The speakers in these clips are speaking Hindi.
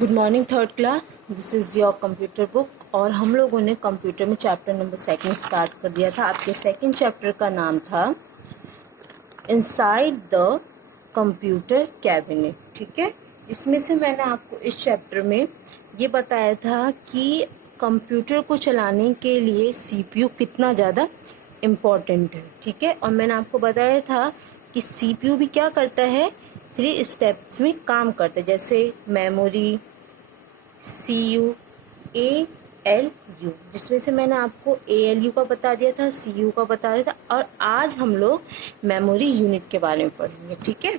Good morning third class. This is your computer book. और हम लोगों ने कंप्यूटर में चैप्टर नंबर सेकंड स्टार्ट कर दिया था। आपके सेकंड चैप्टर का नाम था इनसाइड द कंप्यूटर कैबिनेट। ठीक है, इसमें से मैंने आपको इस चैप्टर में ये बताया था कि कंप्यूटर को चलाने के लिए सीपीयू कितना ज़्यादा इम्पॉर्टेंट है। ठीक है, और मैंने आपको बताया था कि सीपीयू भी क्या करता है, 3 स्टेप्स में काम करता है, जैसे मेमोरी, CU, ALU, जिसमें से मैंने आपको ALU का बता दिया था, CU का बता दिया था। और आज हम लोग मेमोरी यूनिट के बारे में पढ़ेंगे। ठीक है,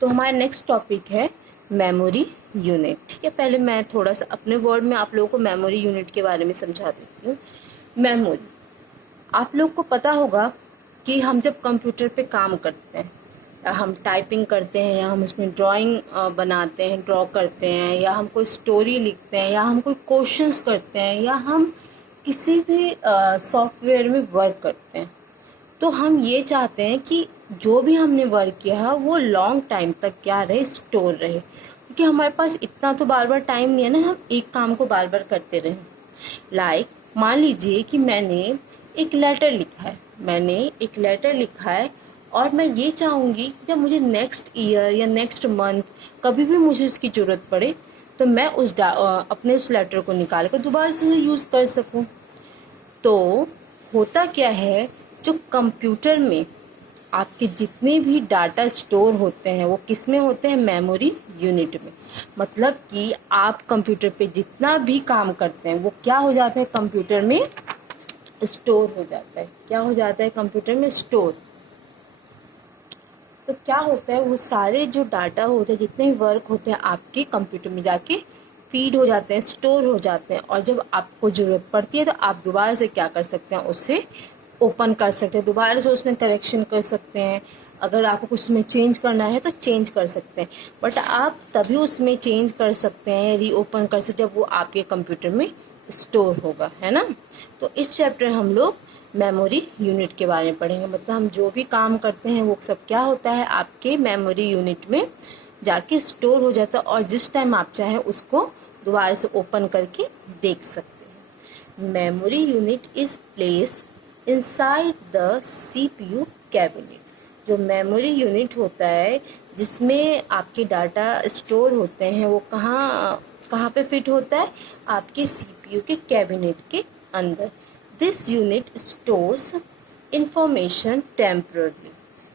तो हमारा नेक्स्ट टॉपिक है मेमोरी यूनिट। ठीक है, पहले मैं थोड़ा सा अपने वर्ड में आप लोगों को मेमोरी यूनिट के बारे में समझा देती हूँ। मेमोरी, आप लोग को पता होगा कि हम जब कंप्यूटर पे काम करते हैं, या हम टाइपिंग करते हैं, या हम उसमें ड्राइंग बनाते हैं, ड्रॉ करते हैं, या हम कोई स्टोरी लिखते हैं, या हम कोई क्वेश्चंस करते हैं, या हम किसी भी सॉफ्टवेयर में वर्क करते हैं, तो हम ये चाहते हैं कि जो भी हमने वर्क किया है वो लॉन्ग टाइम तक क्या रहे, स्टोर रहे। क्योंकि हमारे पास इतना तो बार बार टाइम नहीं है ना, हम एक काम को बार बार करते रहें। लाइक मान लीजिए कि मैंने एक लेटर लिखा है और मैं ये चाहूँगी कि जब मुझे नेक्स्ट ईयर या नेक्स्ट मंथ कभी भी मुझे इसकी ज़रूरत पड़े तो मैं अपने उस लेटर को निकाल कर दोबारा से यूज़ कर सकूँ। तो होता क्या है, जो कंप्यूटर में आपके जितने भी डाटा स्टोर होते हैं वो किस में होते हैं, मेमोरी यूनिट में। मतलब कि आप कंप्यूटर पे जितना भी काम करते हैं वो क्या हो जाता है, कंप्यूटर में स्टोर हो जाता है। क्या हो जाता है, कंप्यूटर में स्टोर। तो क्या होता है, वो सारे जो डाटा होते हैं, जितने भी वर्क होते हैं, आपके कंप्यूटर में जाके फीड हो जाते हैं, स्टोर हो जाते हैं। और जब आपको ज़रूरत पड़ती है तो आप दोबारा से क्या कर सकते हैं, उसे ओपन कर सकते हैं, दोबारा से उसमें करेक्शन कर सकते हैं। अगर आपको कुछ उसमें चेंज करना है तो चेंज कर सकते हैं, बट आप तभी उसमें चेंज कर सकते हैं, रीओपन कर सकते हैं, जब वो आपके कंप्यूटर में स्टोर होगा, है ना। तो इस चैप्टर हम लोग मेमोरी यूनिट के बारे में पढ़ेंगे। मतलब हम जो भी काम करते हैं वो सब क्या होता है, आपके मेमोरी यूनिट में जाके स्टोर हो जाता है, और जिस टाइम आप चाहें उसको दोबारा से ओपन करके देख सकते हैं। Memory unit is placed inside the CPU cabinet. जो मेमोरी यूनिट होता है जिसमें आपके डाटा स्टोर होते हैं, वो कहाँ कहाँ पे फिट होता है, आपके CPU के कैबिनेट के अंदर। This unit stores information temporary.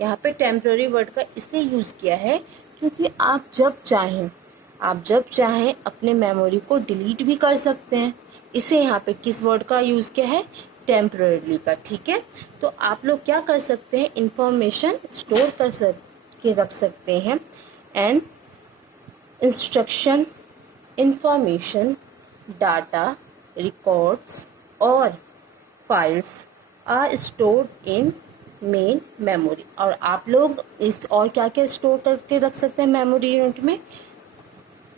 यहाँ पे टेम्पररी वर्ड का इसलिए यूज़ किया है क्योंकि आप जब चाहें अपने मेमोरी को डिलीट भी कर सकते हैं। इसे यहाँ पे किस वर्ड का यूज़ किया है, टेम्पररी का। ठीक है, तो आप लोग क्या कर सकते हैं, इंफॉर्मेशन स्टोर के रख सकते हैं। And instruction, information, data, records और files are stored in main memory. और आप लोग इस और क्या क्या स्टोर करके रख सकते हैं मेमोरी यूनिट में,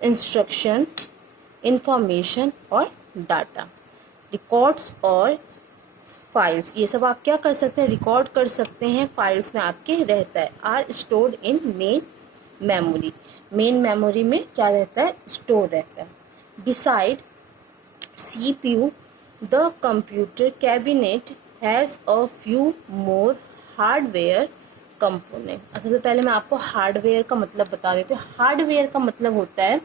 इंस्ट्रक्शन, इंफॉर्मेशन और डाटा, रिकॉर्ड्स और फाइल्स। ये सब आप क्या कर सकते हैं, रिकॉर्ड कर सकते हैं, फाइल्स में आपके रहता है। Are stored in main memory. Main memory में क्या रहता है, स्टोर रहता है। Beside CPU, the computer cabinet has a few more hardware component। सबसे पहले मैं आपको हार्डवेयर का मतलब बता देती हूँ। हार्डवेयर का मतलब होता है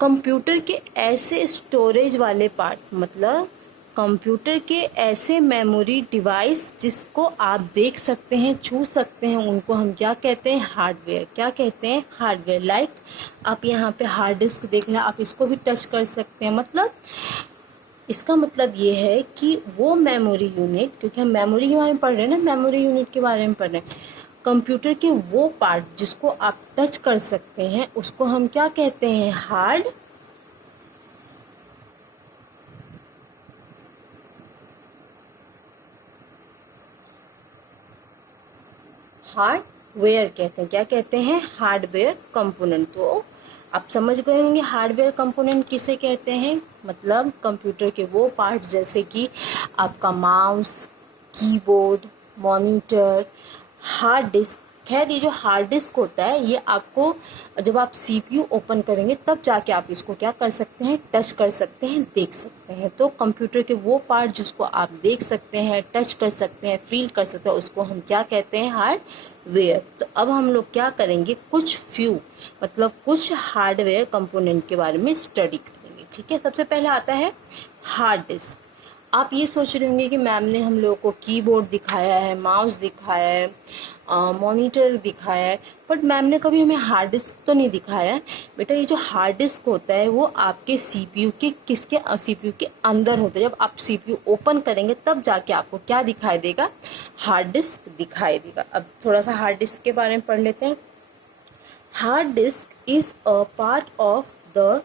कंप्यूटर के ऐसे स्टोरेज वाले पार्ट, मतलब कंप्यूटर के ऐसे मेमोरी डिवाइस जिसको आप देख सकते हैं, छू सकते हैं, उनको हम क्या कहते हैं, हार्डवेयर। क्या कहते हैं, हार्डवेयर। लाइक आप यहाँ पे हार्ड डिस्क देख लें, आप इसको भी टच कर सकते हैं। मतलब इसका मतलब ये है कि वो मेमोरी यूनिट, क्योंकि हम मेमोरी के बारे में पढ़ रहे हैं ना, मेमोरी यूनिट के बारे में पढ़ रहे हैं, कंप्यूटर के वो पार्ट जिसको आप टच कर सकते हैं उसको हम क्या कहते हैं, हार्डवेयर कहते हैं। क्या कहते हैं, हार्डवेयर कंपोनेंट। तो आप समझ गए होंगे हार्डवेयर कंपोनेंट किसे कहते हैं। मतलब कंप्यूटर के वो पार्ट्स जैसे कि आपका mouse, keyboard, monitor, hard disk, खैर ये जो हार्ड डिस्क होता है ये आपको जब आप CPU ओपन करेंगे तब जाके आप इसको क्या कर सकते हैं, टच कर सकते हैं, देख सकते हैं। तो कंप्यूटर के वो पार्ट जिसको आप देख सकते हैं, टच कर सकते हैं, फील कर सकते हैं, उसको हम क्या कहते हैं, हार्डवेयर। तो अब हम लोग क्या करेंगे, कुछ हार्डवेयर कंपोनेंट के बारे में स्टडी करेंगे। ठीक है, सबसे पहले आता है हार्ड डिस्क। आप ये सोच रहे होंगे कि मैम ने हम लोगों को कीबोर्ड दिखाया है, माउस दिखाया है, मॉनिटर दिखाया है, बट मैम ने कभी हमें हार्ड डिस्क तो नहीं दिखाया है। बेटा ये जो हार्ड डिस्क होता है वो आपके CPU के अंदर होता है। जब आप CPU ओपन करेंगे तब जाके आपको क्या दिखाई देगा, हार्ड डिस्क दिखाई देगा। अब थोड़ा सा हार्ड डिस्क के बारे में पढ़ लेते हैं। Hard disk is a part of the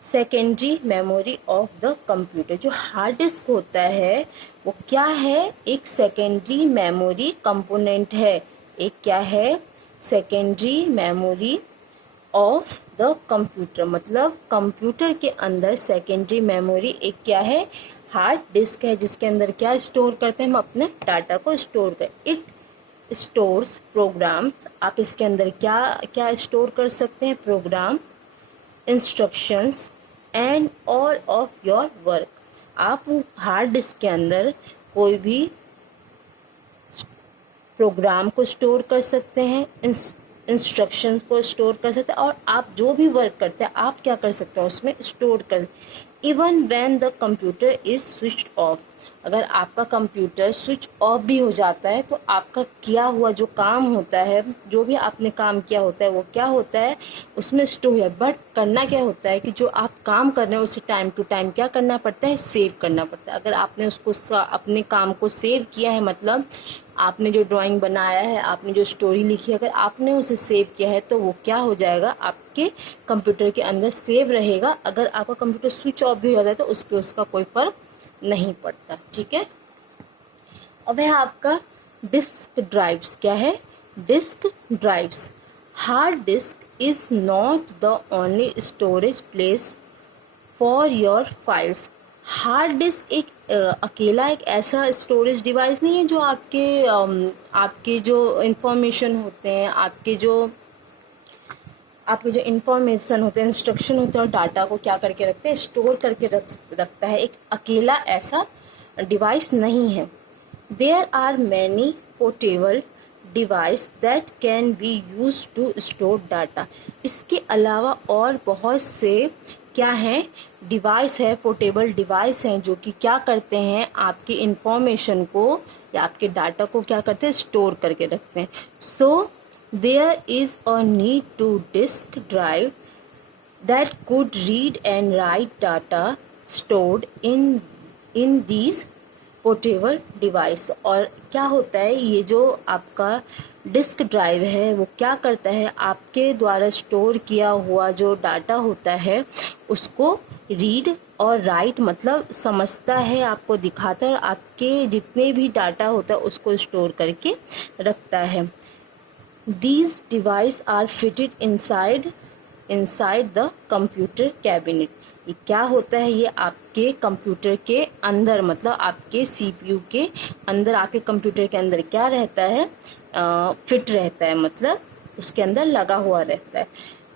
secondary memory of the computer. जो हार्ड डिस्क होता है वो क्या है, एक सेकेंडरी मेमोरी कंपोनेंट है। एक क्या है, secondary memory of the computer, मतलब कंप्यूटर के अंदर सेकेंडरी मेमोरी एक क्या है, हार्ड डिस्क है, जिसके अंदर क्या स्टोर करते हैं, हम अपने डाटा को स्टोर कर। It stores programs. आप इसके अंदर क्या क्या स्टोर कर सकते हैं, program, instructions and all of your work. आप हार्ड डिस्क के अंदर कोई भी प्रोग्राम को स्टोर कर सकते हैं, इंस्ट्रक्शन को स्टोर कर सकते हैं, और आप जो भी वर्क करते हैं आप क्या कर सकते हैं उसमें स्टोर कर। Even when the computer is switched off. अगर आपका कंप्यूटर स्विच ऑफ भी हो जाता है तो आपका किया हुआ जो काम होता है, जो भी आपने काम किया होता है वो क्या होता है, उसमें स्टोर है। बट करना क्या होता है कि जो आप काम कर रहे हैं उसे टाइम टू टाइम क्या करना पड़ता है, सेव करना पड़ता है। अगर आपने उसको अपने काम को सेव किया है, मतलब आपने जो ड्राइंग बनाया है, आपने जो स्टोरी लिखी है, अगर आपने उसे सेव किया है तो वो क्या हो जाएगा, आपके कंप्यूटर के अंदर सेव रहेगा। अगर आपका कंप्यूटर स्विच ऑफ भी हो जाता है तो उस पर उसका कोई फ़र्क नहीं पड़ता। ठीक है, अब है आपका डिस्क ड्राइव्स। क्या है, disk drives. Hard disk is not the only storage place for your files. Hard disk एक अकेला एक ऐसा स्टोरेज डिवाइस नहीं है जो आपके जो इंफॉर्मेशन होते हैं, आपके जो इंफॉर्मेशन होते हैं, इंस्ट्रक्शन होते हैं और डाटा को क्या करके रखते हैं, स्टोर करके रखता है। एक अकेला ऐसा डिवाइस नहीं है। There are many portable device that can be use to store data. इसके अलावा और बहुत से क्या हैं, डिवाइस है, पोर्टेबल डिवाइस हैं जो कि क्या करते हैं, आपकी इंफॉर्मेशन को या आपके डाटा को क्या करते हैं, स्टोर करके रखते हैं। सो there is a need to disk drive that could read and write data stored in these portable device। और क्या होता है, ये जो आपका डिस्क ड्राइव है वो क्या करता है, आपके द्वारा स्टोर किया हुआ जो डाटा होता है उसको रीड और राइट मतलब समझता है, आपको दिखाता है, और आपके जितने भी डाटा होता है उसको स्टोर करके रखता है। These devices are fitted inside the computer cabinet। ये क्या होता है, ये आपके कंप्यूटर के अंदर, मतलब आपके CPU के अंदर, आपके कंप्यूटर के अंदर क्या रहता है, फिट रहता है, मतलब उसके अंदर लगा हुआ रहता है।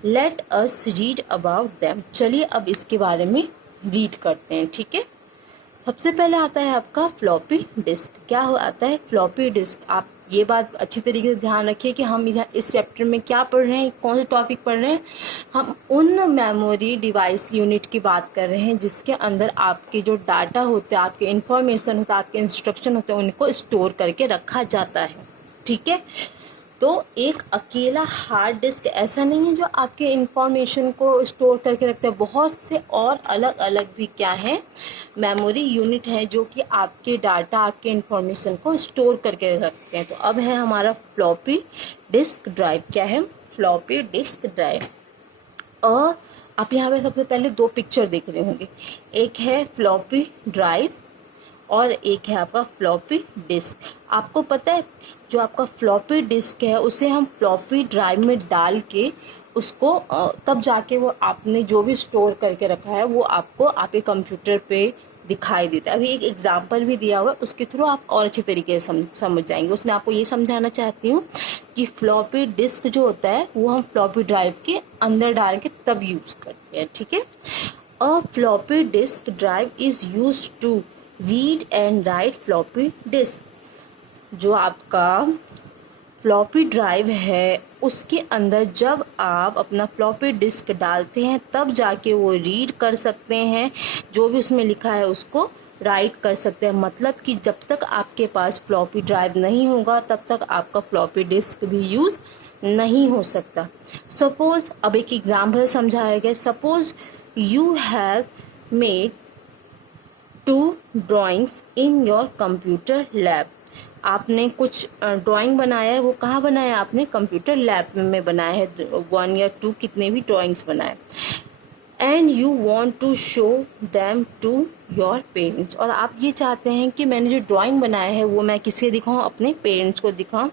Let us read about them। चलिए अब इसके बारे में रीड करते हैं। ठीक है, सबसे पहले आता है आपका फ्लॉपी डिस्क। क्या आता है, फ्लॉपी डिस्क। आप ये बात अच्छी तरीके से ध्यान रखिए कि हम इस चैप्टर में क्या पढ़ रहे हैं, कौन से टॉपिक पढ़ रहे हैं। हम उन मेमोरी डिवाइस यूनिट की बात कर रहे हैं जिसके अंदर आपके जो डाटा होते हैं, आपके इंफॉर्मेशन होता है, आपके इंस्ट्रक्शन होते हैं, उनको स्टोर करके रखा जाता है। ठीक है, तो एक अकेला हार्ड डिस्क ऐसा नहीं है जो आपके इंफॉर्मेशन को स्टोर करके रखते हैं। बहुत से और अलग अलग भी क्या है, मेमोरी यूनिट है जो कि आपके डाटा, आपके इंफॉर्मेशन को स्टोर करके रखते हैं। तो अब है हमारा फ्लॉपी डिस्क ड्राइव। क्या है, फ्लॉपी डिस्क ड्राइव। और आप यहाँ पे सबसे पहले दो पिक्चर देख रहे होंगे, एक है फ्लॉपी ड्राइव और एक है आपका फ्लॉपी डिस्क। आपको पता है जो आपका फ्लॉपी डिस्क है उसे हम फ्लॉपी ड्राइव में डाल के उसको तब जाके वो आपने जो भी स्टोर करके रखा है वो आपको आपके कंप्यूटर पे दिखाई देता है। अभी एक एग्जांपल भी दिया हुआ है, उसके थ्रू आप और अच्छे तरीके से समझ जाएंगे। उसमें आपको ये समझाना चाहती हूँ कि फ्लॉपी डिस्क जो होता है वो हम फ्लॉपी ड्राइव के अंदर डाल के तब यूज़ करते हैं, ठीक है। A floppy disk drive is use to read and write floppy disk. जो आपका फ्लॉपी ड्राइव है उसके अंदर जब आप अपना फ्लॉपी डिस्क डालते हैं तब जाके वो रीड कर सकते हैं, जो भी उसमें लिखा है उसको राइट कर सकते हैं। मतलब कि जब तक आपके पास फ्लॉपी ड्राइव नहीं होगा तब तक आपका फ्लॉपी डिस्क भी यूज़ नहीं हो सकता। सपोज़, अब एक एग्जाम्पल समझाया गया। Suppose you have made 2 drawings in your computer lab. आपने कुछ ड्राइंग बनाया है, वो कहाँ बनाया है? आपने कंप्यूटर लैब में बनाया है, 1 या 2 कितने भी ड्राइंग्स बनाए। And you want to show them to your parents, और आप ये चाहते हैं कि मैंने जो ड्राइंग बनाया है वो मैं किसके दिखाऊं? अपने पेरेंट्स को दिखाऊं।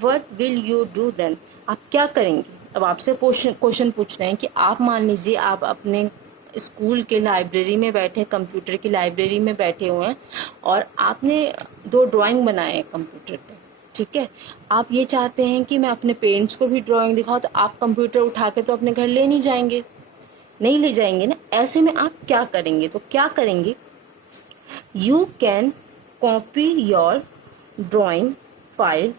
What will you do then? आप क्या करेंगे? अब आपसे क्वेश्चन पूछ रहे हैं कि आप मान लीजिए आप अपने स्कूल के लाइब्रेरी में बैठे, कंप्यूटर की लाइब्रेरी में बैठे हुए हैं और आपने 2 ड्राइंग बनाए हैं कंप्यूटर पे, ठीक है। आप ये चाहते हैं कि मैं अपने पेरेंट्स को भी ड्राइंग दिखाऊं, तो आप कंप्यूटर उठा के तो अपने घर ले नहीं जाएंगे, नहीं ले जाएंगे ना। ऐसे में आप क्या करेंगे? तो क्या करेंगे? You can copy your drawing file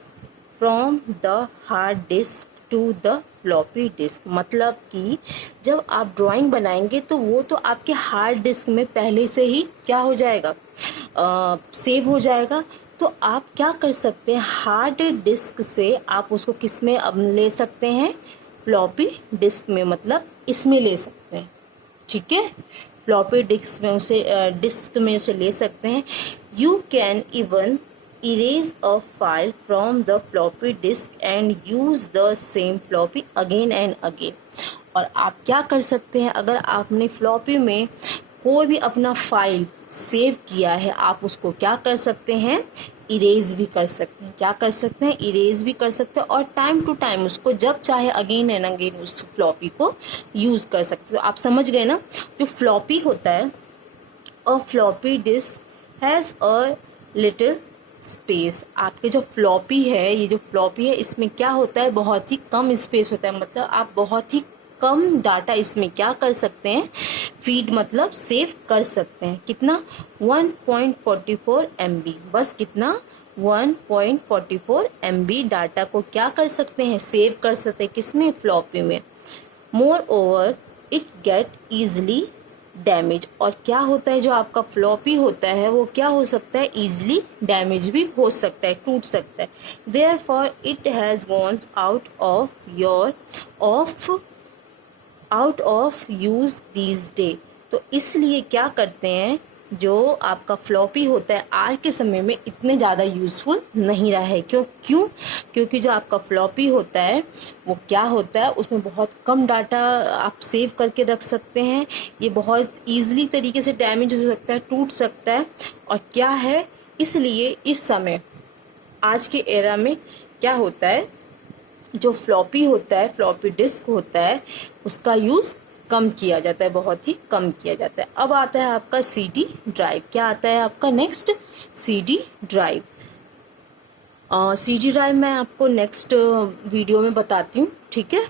from the hard disk to the floppy disk. मतलब कि जब आप ड्राइंग बनाएंगे तो वो तो आपके हार्ड डिस्क में पहले से ही क्या हो जाएगा? सेव हो जाएगा। तो आप क्या कर सकते हैं? हार्ड डिस्क से आप उसको किस में अब ले सकते हैं? फ्लॉपी डिस्क में, मतलब इसमें ले सकते हैं, ठीक है। फ्लॉपी डिस्क में उसे ले सकते हैं। You can even erase a file from the floppy disk and use the same floppy again and again। और आप क्या कर सकते हैं? अगर आपने फ्लॉपी में कोई भी अपना फाइल सेव किया है, आप उसको क्या कर सकते हैं? इरेज भी कर सकते हैं। क्या कर सकते हैं? इरेज भी कर सकते हैं, और टाइम टू टाइम उसको जब चाहे अगेन एंड अगेन उस फ्लॉपी को यूज़ कर सकते हो। आप समझ गए ना? जो फ्लॉपी होता है, a floppy disc has a little space. आपके जो फ्लॉपी है, ये जो फ्लॉपी है, इसमें क्या होता है? बहुत ही कम स्पेस होता है। मतलब आप बहुत ही कम डाटा इसमें क्या कर सकते हैं? फीड, मतलब सेव कर सकते हैं। कितना? 1.44 MB। बस कितना? 1.44 MB डाटा को क्या कर सकते हैं? सेव कर सकते हैं। किसमें? फ्लॉपी में। More over it get easily damage. और क्या होता है? जो आपका फ्लॉपी होता है वो क्या हो सकता है? ईजिली डैमेज भी हो सकता है, टूट सकता है। Therefore it has gone out of use these day. तो इसलिए क्या करते हैं? जो आपका फ्लॉपी होता है आज के समय में इतने ज़्यादा यूज़फुल नहीं रहा है। क्यों? क्योंकि जो आपका फ्लॉपी होता है वो क्या होता है? उसमें बहुत कम डाटा आप सेव करके रख सकते हैं। ये बहुत ईजिली तरीके से डैमेज हो सकता है, टूट सकता है। और क्या है, इसलिए इस समय आज के एरा में क्या होता है? जो फ्लॉपी होता है, फ्लॉपी डिस्क होता है, उसका यूज़ कम किया जाता है, बहुत ही कम किया जाता है। अब आता है आपका CD ड्राइव। क्या आता है आपका next? CD drive. CD drive मैं आपको नेक्स्ट वीडियो में बताती हूँ, ठीक है।